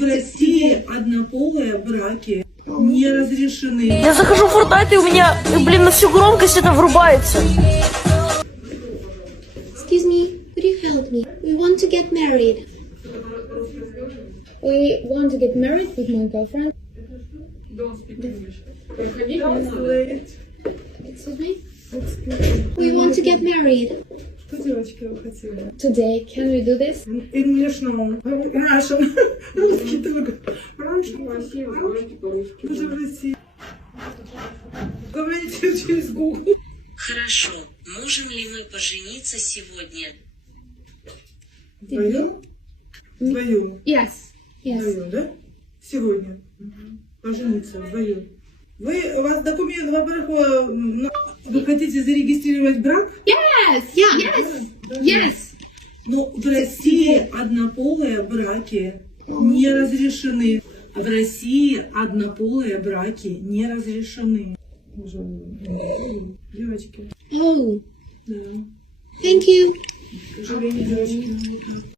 В России однополые браки не разрешены. Я захожу в Fortnite, и у меня, блин, на всю громкость это врубается. Excuse me, could you help me? We want to get married. We want to get married with my girlfriend. Excuse me? We want to get married. Что, девочки, вы хотели? Today, can we do this? English, no. Russian. Русский только. Russian. Даже в России. Говорите через Google. Хорошо. Можем ли мы пожениться сегодня? Вдвоем? Вдвоем. Yes. Yes. Вдвоем, да? Сегодня. Пожениться вдвоем. У вас документ, во-первых, вы хотите зарегистрировать брак? Yes. Yeah. Yes. Yes. Ну, в России однополые браки не разрешены. В России однополые браки не разрешены. Девочки. Oh, Да. thank you. К сожалению, девочки.